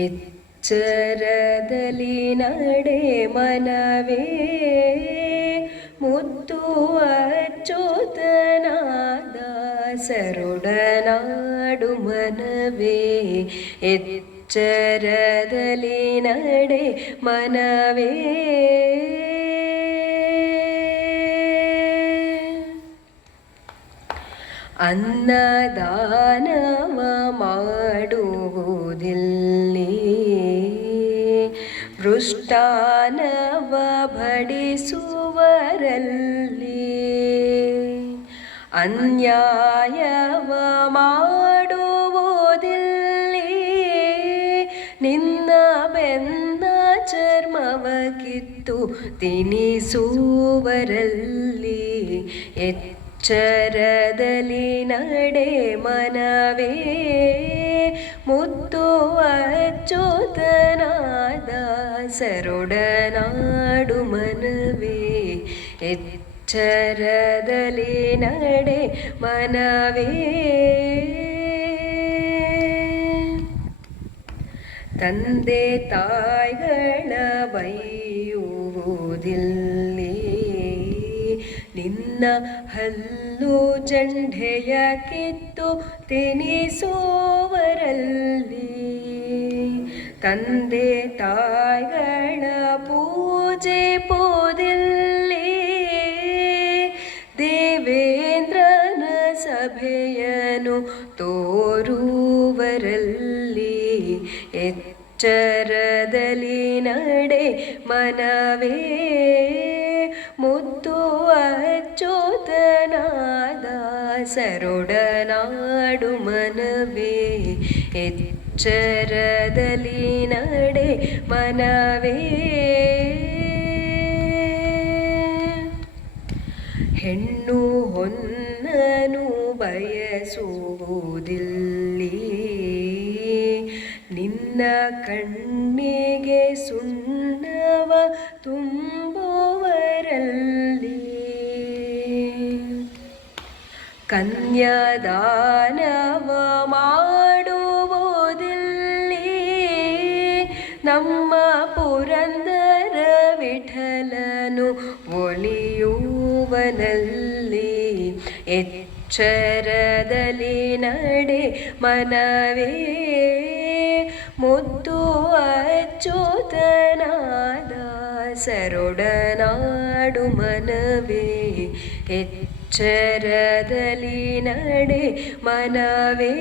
എച്ചരതലിനടേ മനവേ മുത്തു അച്ചുതനാദാസരുടനാടു മനവേ എച്ചരതലിനടേ മനവേ അന്നദാനവ മാടുവതില്ല ಅನುಷ್ಠಾನವ ಬಡಿಸುವರಲ್ಲಿ ಅನ್ಯಾಯವ ಮಾಡುವುದಿಲ್ಲಿ ನಿನ್ನ ಬೆನ್ನ ಚರ್ಮವ ಕಿತ್ತು ತಿನಿಸುವರಲ್ಲಿ ಎಚ್ಚರದಲ್ಲಿ ನಡೆ ಮನವೇ ಮುತ್ತು ಅಚ್ಚುತ ಸರೊಡನಾಡು ಮನವೇ ಎಚ್ಚರದಲ್ಲಿ ನಡೆ ಮನವೇ ತಂದೆ ತಾಯಿಗಳ ಬೈಯುವುದಿಲ್ಲಿ ನಿನ್ನ ಹಲ್ಲು ಜಂಡೆಯ ಕಿತ್ತು ತಿನಿಸೋವರಲ್ಲಿ തന്റെ തായ്ഗണ പൂജ പോവേന്ദ്രന സഭയനു തോരൂവരല്ലി എച്ചരതലി നടെ മനവേ മുത്തു അച്ചോതനാദാസരുടനാടു മനവേ എത്ര ಚರದಲ್ಲಿ ನಡೆ ಮನವೇ ಹೆಣ್ಣು ಹೊನ್ನನು ಬಯಸುವುದಿಲ್ಲಿ ನಿನ್ನ ಕಣ್ಣಿಗೆ ಸುಣ್ಣವ ತುಂಬುವರಲ್ಲಿ ಕನ್ಯಾದಾನವ ಮಾ ನಮ್ಮ ಪುರಂದರ ವಿಠಲನು ಒಲಿಯುವನಲ್ಲಿ ಎಚ್ಚರದಲ್ಲಿ ನಡೆ ಮನವೇ ಮುದ್ದು ಅಚ್ಚುತನಾದ ಸರೊಡನಾಡು ಮನವೇ ಎಚ್ಚರದಲ್ಲಿ ನಡೆ ಮನವೇ